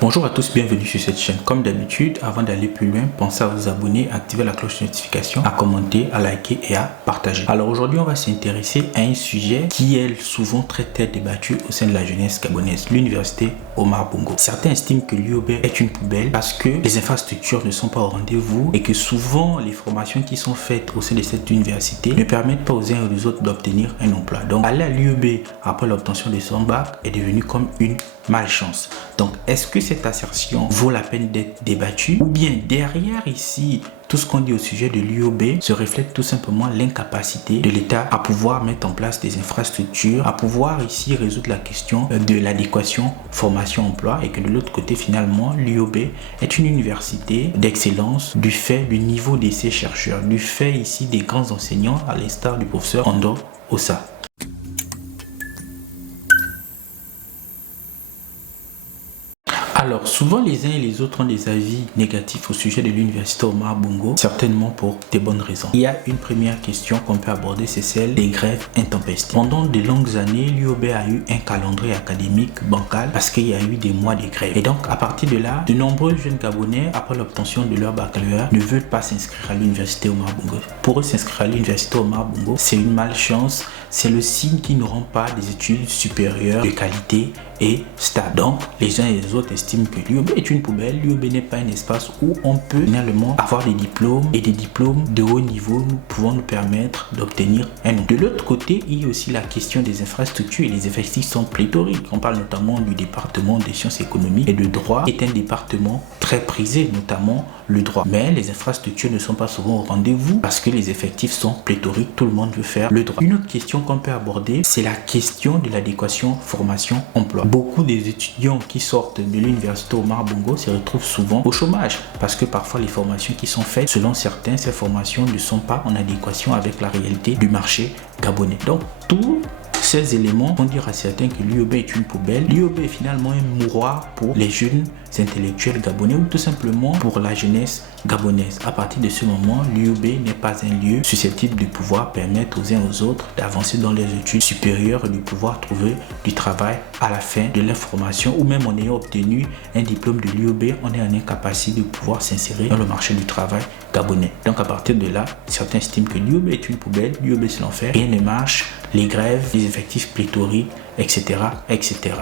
Bonjour à tous, bienvenue sur cette chaîne. Comme d'habitude, avant d'aller plus loin, pensez à vous abonner, à activer la cloche de notification, à commenter, à liker et à partager. Alors aujourd'hui, on va s'intéresser à un sujet qui est souvent très débattu au sein de la jeunesse gabonaise, l'université Omar Bongo. Certains estiment que l'UOB est une poubelle parce que les infrastructures ne sont pas au rendez-vous et que souvent les formations qui sont faites au sein de cette université ne permettent pas aux uns et aux autres d'obtenir un emploi. Donc aller à l'UOB après l'obtention de son bac est devenu comme une malchance. Donc est-ce que cette assertion vaut la peine d'être débattue, ou bien derrière ici tout ce qu'on dit au sujet de l'UOB se reflète tout simplement l'incapacité de l'État à pouvoir mettre en place des infrastructures, à pouvoir ici résoudre la question de l'adéquation formation-emploi, et que de l'autre côté finalement l'UOB est une université d'excellence du fait du niveau de ses chercheurs, du fait ici des grands enseignants à l'instar du professeur Ando Ossa. Alors, souvent les uns et les autres ont des avis négatifs au sujet de l'université Omar Bongo, certainement pour des bonnes raisons. Il y a une première question qu'on peut aborder, c'est celle des grèves intempestives. Pendant de longues années, l'UOB a eu un calendrier académique bancal parce qu'il y a eu des mois de grève. Et donc, à partir de là, de nombreux jeunes Gabonais, après l'obtention de leur baccalauréat, ne veulent pas s'inscrire à l'université Omar Bongo. Pour eux, s'inscrire à l'université Omar Bongo, c'est une malchance, c'est le signe qu'ils n'auront pas des études supérieures de qualité et stable. Donc, les uns et les autres estiment que l'UOB est une poubelle. L'UOB n'est pas un espace où on peut finalement avoir des diplômes, et des diplômes de haut niveau nous pouvons nous permettre d'obtenir un nom. De l'autre côté, il y a aussi la question des infrastructures, et les effectifs sont pléthoriques. On parle notamment du département des sciences économiques et de droit, qui est un département très prisé, notamment le droit. Mais les infrastructures ne sont pas souvent au rendez-vous parce que les effectifs sont pléthoriques, tout le monde veut faire le droit. Une autre question qu'on peut aborder, c'est la question de l'adéquation formation-emploi. Beaucoup des étudiants qui sortent de l'université Omar Bongo se retrouvent souvent au chômage parce que parfois les formations qui sont faites, selon certains, ces formations ne sont pas en adéquation avec la réalité du marché gabonais. Donc, tous ces éléments vont dire à certains que l'UOB est une poubelle. L'UOB est finalement un mouroir pour les jeunes intellectuels gabonais, ou tout simplement pour la jeunesse gabonaise. À partir de ce moment, l'UOB n'est pas un lieu susceptible de pouvoir permettre aux uns aux autres d'avancer dans les études supérieures et de pouvoir trouver du travail à la fin de leur formation, ou même en ayant obtenu un diplôme de l'UOB, on est en incapacité de pouvoir s'insérer dans le marché du travail gabonais. Donc à partir de là, certains estiment que l'UOB est une poubelle, l'UOB c'est l'enfer, rien ne marche, les grèves, les effectifs pléthoriques, etc. etc.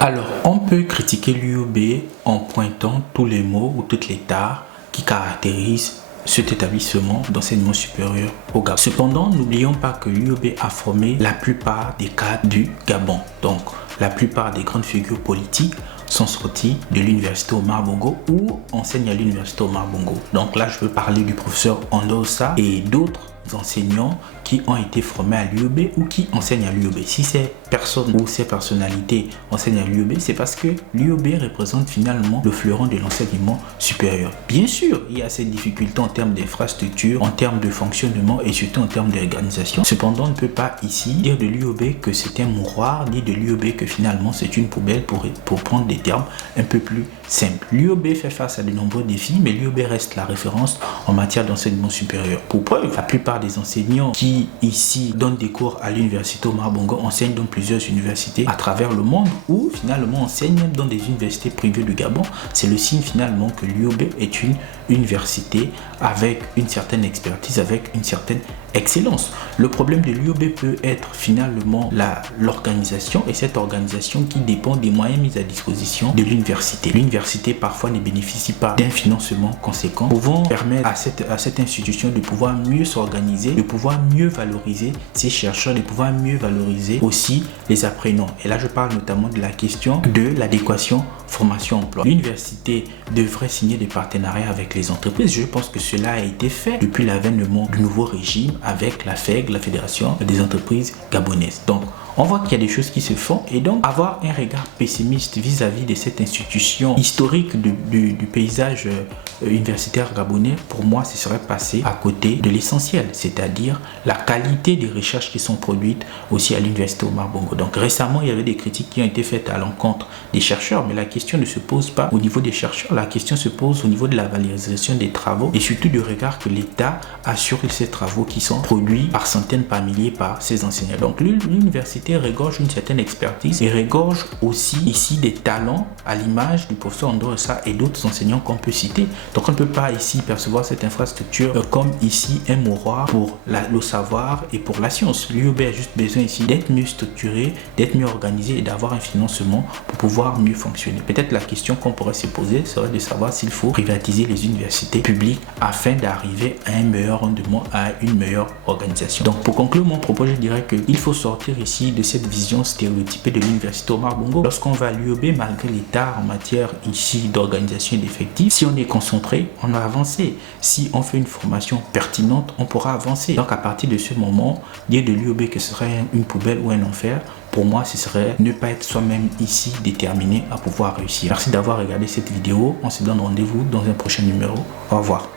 Alors, on peut critiquer l'UOB en pointant tous les mots ou toutes les tares qui caractérisent cet établissement d'enseignement supérieur au Gabon. Cependant, n'oublions pas que l'UOB a formé la plupart des cadres du Gabon. Donc, la plupart des grandes figures politiques sont sortis de l'université Omar Bongo ou enseignent à l'université Omar Bongo. Donc là, je veux parler du professeur Ando Ossa et d'autres enseignants qui ont été formés à l'UOB ou qui enseignent à l'UOB. Si ces personnes ou ces personnalités enseignent à l'UOB, c'est parce que l'UOB représente finalement le fleuron de l'enseignement supérieur. Bien sûr, il y a ces difficultés en termes d'infrastructure, en termes de fonctionnement et surtout en termes d'organisation. Cependant, on ne peut pas ici dire de l'UOB que c'est un mouroir, ni de l'UOB que finalement c'est une poubelle, pour prendre des termes un peu plus simples. L'UOB fait face à de nombreux défis, mais l'UOB reste la référence en matière d'enseignement supérieur. Pour preuve, la plupart des enseignants qui ici donnent des cours à l'université Omar Bongo enseignent dans plusieurs universités à travers le monde, ou finalement enseignent même dans des universités privées du Gabon. C'est le signe finalement que l'UOB est une université avec une certaine expertise, avec une certaine excellence. Le problème de l'UOB peut être finalement l'organisation, et cette organisation qui dépend des moyens mis à disposition de l'université. L'université parfois ne bénéficie pas d'un financement conséquent pouvant permettre à cette institution de pouvoir mieux s'organiser, de pouvoir mieux valoriser ses chercheurs, de pouvoir mieux valoriser aussi les apprenants. Et là, je parle notamment de la question de l'adéquation formation-emploi. L'université devrait signer des partenariats avec les entreprises. Je pense que cela a été fait depuis l'avènement du nouveau régime avec la FEG, la Fédération des entreprises gabonaises. Donc, On voit qu'il y a des choses qui se font et donc avoir un regard pessimiste vis-à-vis de cette institution historique du paysage universitaire gabonais, pour moi, ce serait passer à côté de l'essentiel, c'est-à-dire la qualité des recherches qui sont produites aussi à l'université Omar Bongo. Donc récemment, il y avait des critiques qui ont été faites à l'encontre des chercheurs, mais la question ne se pose pas au niveau des chercheurs, la question se pose au niveau de la valorisation des travaux et surtout du regard que l'État a sur ces travaux qui sont produits par centaines, par milliers par ses enseignants. Donc l'université regorge une certaine expertise et regorge aussi ici des talents à l'image du professeur Androsa et d'autres enseignants qu'on peut citer. Donc on ne peut pas ici percevoir cette infrastructure comme ici un mouroir pour le savoir et pour la science. L'UOB a juste besoin ici d'être mieux structuré, d'être mieux organisé et d'avoir un financement pour pouvoir mieux fonctionner. Peut-être la question qu'on pourrait se poser serait de savoir s'il faut privatiser les universités publiques afin d'arriver à un meilleur rendement, à une meilleure organisation. Donc pour conclure mon propos, je dirais qu'il faut sortir ici de cette vision stéréotypée de l'université Omar Bongo. Lorsqu'on va à l'UOB, malgré l'état en matière ici d'organisation et d'effectifs, si on est concentré, on a avancé. Si on fait une formation pertinente, on pourra avancer. Donc à partir de ce moment, dire de l'UOB que ce serait une poubelle ou un enfer, pour moi, ce serait ne pas être soi-même ici déterminé à pouvoir réussir. Merci d'avoir regardé cette vidéo. On se donne rendez-vous dans un prochain numéro. Au revoir.